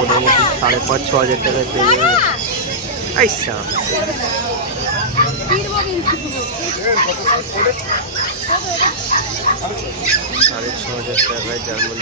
মোটামুটি 5,500-6,000 টাকায় পেয়ে যাবে। আচ্ছা 6,500 টাকায় জার্মান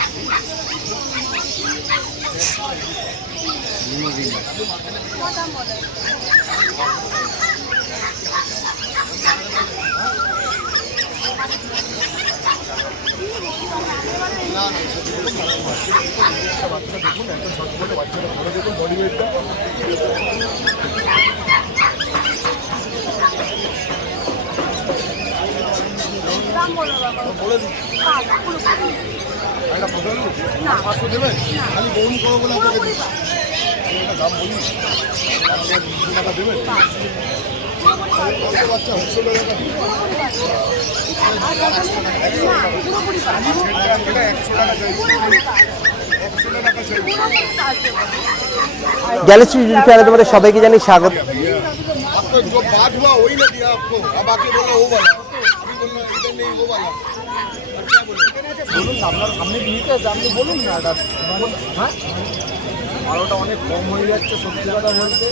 গ্যালাক্সি চ্যানেলে তোমাদের সবাইকে জানি স্বাগত। বলুন না, ভালোটা অনেক কম হয়ে যাচ্ছে সত্যি কথা বলতে।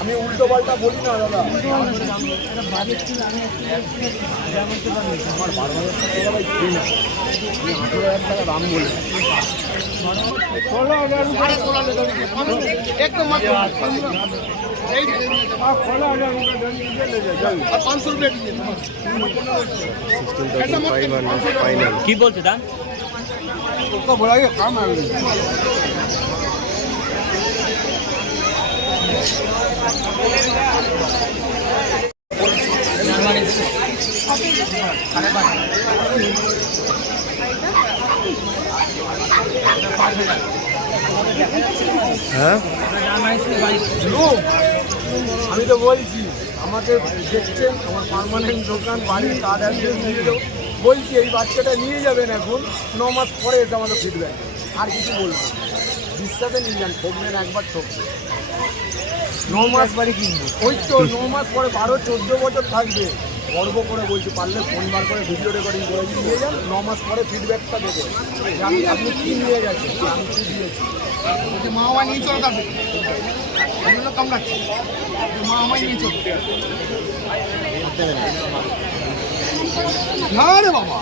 আমি উল্টো পাল্টা বলি না দাদা, আমার 12,000 টাকা ভাই দিই না, আমি 18,000 টাকা দাম বলি। একদম কি বলছে দাম? কাম হ্যাঁ আমি তো বলছি আমাকে দেখছেন, আমার পার্মানেন্ট দোকান, বাড়ির কার্ড অ্যাড্রেস দিয়ে দেবো। বলছি এই বাচ্চাটা নিয়ে যাবেন, এখন 9 মাস পরে এসে আমাদের ফিডব্যাক। আর কিছু বলবো, বিশ্বাসে নিয়ে যান, ঠকবেন একবার ঠকবেন। 9 মাস বাড়ি কিনবো, ওই তো 9 মাস পরে 12-14 বছর থাকবে। গর্ব করে বলছি, পারলে ফোনবার করে ভিডিও রেকর্ডিং করে নিয়ে যান, 9 মাস পরে ফিডব্যাকটা দেবেন আপনি কী নিয়ে গেছেন, আমি কী দিয়েছি। মা আমায় নিয়ে চলো, তাদের কামড়াচ্ছে, মা আমায় নিয়ে চলো। না রে বাবা,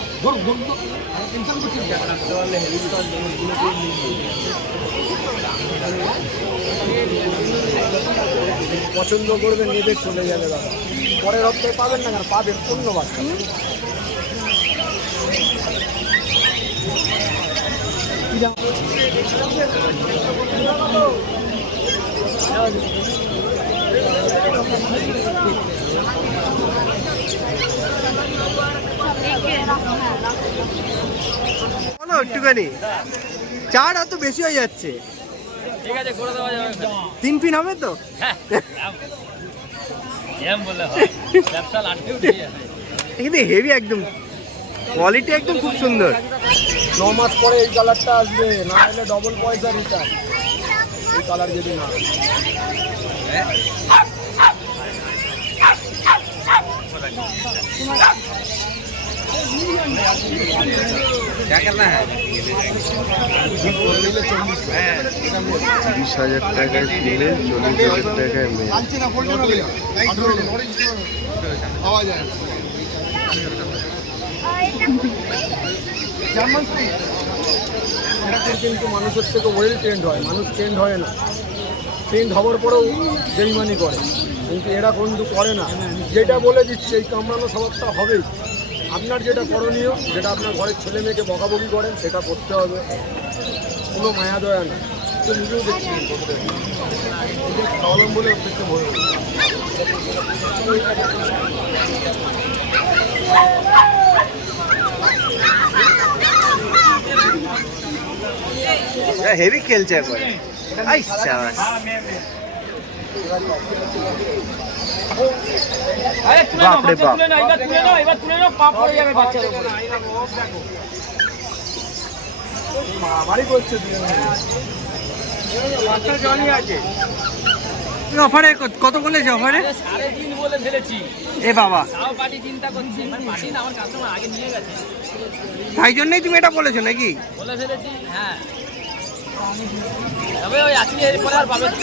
টেনশন করছি। পছন্দ করবেন, নেবে চলে যাবে দাদা, পরের হপ্তাহে পাবেন না, কেন পাবেন অন্য বাচ্চা। বলো একটুখানি, চার এত বেশি হয়ে যাচ্ছে। ঠিক আছে, করে দেওয়া যাবে। 3 ফিন হবে তো? কিন্তু হেভি একদম, কোয়ালিটি একদম খুব সুন্দর। 9 মাস পরে এই কালারটা আসবে, না হলে ডবল পয়সা রিটার্ন। এই কালার যদি না क्या करना है? 20,000 টাকায় কিনে 40,000 টাকায় মেয়ে। কিন্তু মানুষের থেকে ওয়েল ট্রেন্ড হয়, মানুষ ট্রেন্ড হয় না, ট্রেন্ড হওয়ার পরেও বেইমানি করে, কিন্তু এরা কিন্তু করে না। যেটা বলে দিচ্ছে এই কামড়ানো স্বভাবটা হবেই। আপনার যেটা করণীয়, যেটা আপনার ঘরের ছেলে মেয়েকে বকাবকি করেন, সেটা করতে হবে, কোনো মায়া দয়া না। তো নিজেও দেখছি খাওয়ালাম বলে অপেক্ষা ভরে হেভি খেলছে একবার। বাপরে বাপ, মারামারি করছে, জলই আছে। তুমি অফারে কত বলেছে অফারে? 3.5 বলে ফেলেছি। এ বাবা, তাও পার্টি চিন্তা করছে, মানে পার্টি না, আমার কাস্টমার আগে নিয়ে গেছে, তাই জন্যই তুমি এটা বলেছো নাকি? বলে ফেলেছি। হ্যাঁ, তবে ওই আজকে এরপরে আর পাবে না।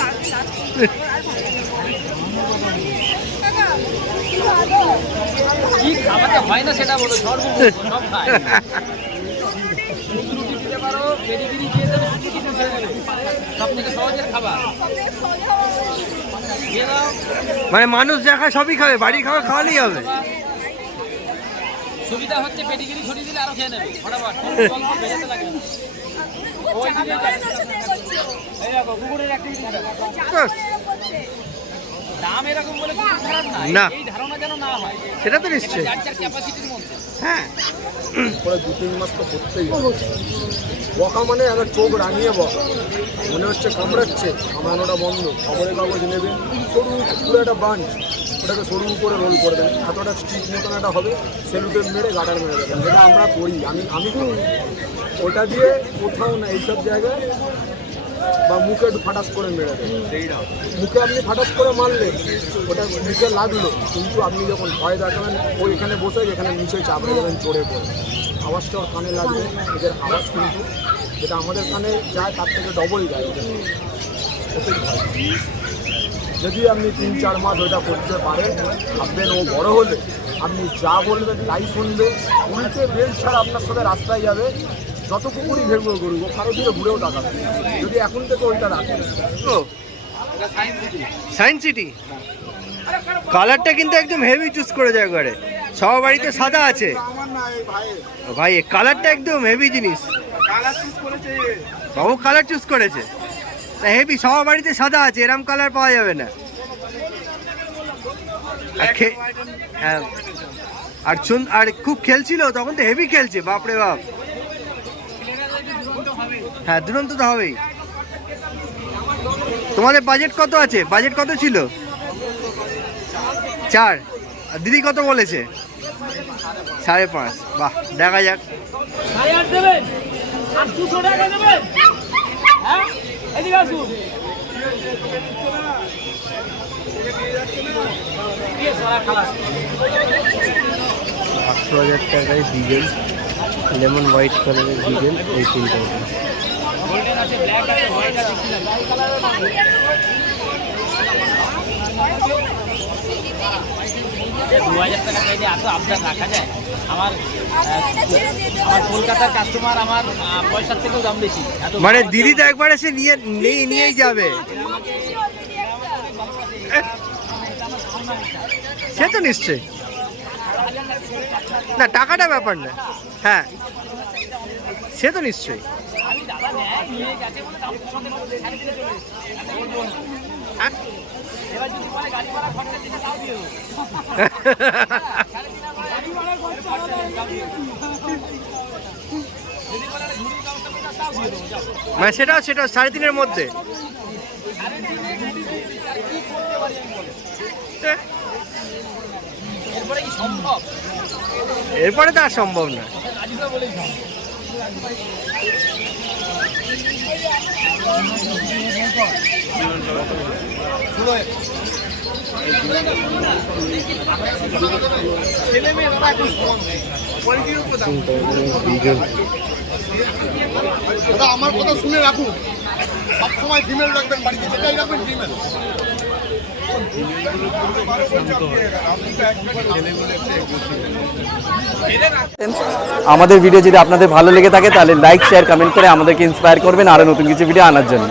কি খাওয়াতে হয় না সেটা বলো, সব খায়। রুটি দিতে পারো, পেডিগ্রি দিয়ে দেবে, শুধু কিছু ছেড়ে দেবে, সব থেকে সহজের খাবার দিয়ে দাও। মানে মানুষ যা খায় সবই খাবে, বাড়ির খাবার খাওয়ালেই হবে। সুবিধা হচ্ছে পেডিগ্রি ছড়িয়ে দিলে আরো খেয়ে নেবে ফটাফট, গল্প ভেজাতে লাগবে না। ওই দিকে যাবে। এই দেখো কুকুরের অ্যাক্টিভিটি ব্যাস, দাম এরকম বলে কুকুর খারাপ না, না। এই ধারণা যেন না হয়, সেটা তো নিশ্চয়ই। যার যার ক্যাপাসিটির মধ্যে। হ্যাঁ, পরে 2-3 মাস তো করতেই হবে। বকা মানে আবার চোখ রাঙিয়ে বকা, মনে হচ্ছে কামড়াচ্ছে, কামড়ানোটা বন্ধ। খবরের কাগজ নেবেন, সরু পুরো একটা বাঞ্চ, ওটাকে সরু করে রোল করে দেন, এতটা স্টিক মতন একটা হবে, সেলুটেপ মেরে গাটার মেরে দেবেন, যেটা আমরা করি, আমি করি। ওটা দিয়ে কোথাও না এইসব জায়গায়, বা মুখে একটু ফাটাস করে মেরে দেবেন। মুখে আপনি ফাটাস করে মারলেন, ওটা মুখে লাগলো, কিন্তু আপনি যখন ভয় দেখাবেন ওই এখানে বসে এখানে নিচে চাপড়ে দেবেন, চড়ে পড়ে আওয়াজটা ওর কানে লাগবে। এদের আওয়াজ কিন্তু যেটা আমাদের কানে যায় তার থেকে ডবল যায় ওদের। ওতেই ভয়। যদি আপনি 3-4 মাস ওইটা করতে পারেন, ভাববেন ও বড় হলে আপনি যা বলবেন তাই শুনবে, উল্টে বেল ছাড়া আপনার সাথে রাস্তায় যাবে, যত কুকুরই ভেঙে করুক ও কারো দিকে ঘুরেও তাকাবে যদি এখন থেকে ওইটা রাখেন। ও সায়েন্স সিটি কালারটা কিন্তু একদম হেভি চুজ করেছে একবারে। সবার বাড়িতে সাদা আছে আমার না এই ভাইয়ের ভাই, কালারটা একদম হেভি জিনিস। কালার চুজ করেছে। বাবু কালার চুজ করেছে, হেভি। সবার বাড়িতে সাদা আছে, এরম কালার পাওয়া যাবে না। হ্যাঁ, আর খুব খেলছিল তখন তো, হেভি খেলছে, বাপরে বাপ। হ্যাঁ, দুরন্ত তো হবেই। তোমাদের বাজেট কত আছে? বাজেট কত ছিল? 4। আর দিদি কত বলেছে? 5.5। বাহ, দেখা যাক। 8.5 দেবেন আর 200 টাকা দেবেন। হ্যাঁ, এদিকে আসুন। 800,000 টাকায় ডিজেল, লেমন হোয়াইট কালারের ডিজেল, এই 3টা। গোল্ডেন আছে, ব্ল্যাক আছে, হোয়াইট আছে, কি লাল কালারের মানে 2000 টাকা চাইলে এত আবদার রাখা যায়? আমার কলকাতার কাস্টমার আমার পয়সার থেকেও দাম বেশি। মানে দিদি তো একবার এসে নিয়েই যাবে, সে তো নিশ্চয়ই। না, টাকাটা ব্যাপার না। হ্যাঁ, সে তো নিশ্চয়ই। মানে সেটাও 3.5-এর মধ্যে। এরপরে তো আর সম্ভব না। দাদা আমার কথা শুনে রাখুন, সবসময় ফিমেল রাখবেন বাড়িতে, যেটাই রাখবেন ফিমেল। আমাদের ভিডিও যদি আপনাদের ভালো লেগে থাকে তাহলে লাইক, শেয়ার, কমেন্ট করে আমাদেরকে ইন্সপায়ার করবেন আরো নতুন কিছু ভিডিও আনার জন্য।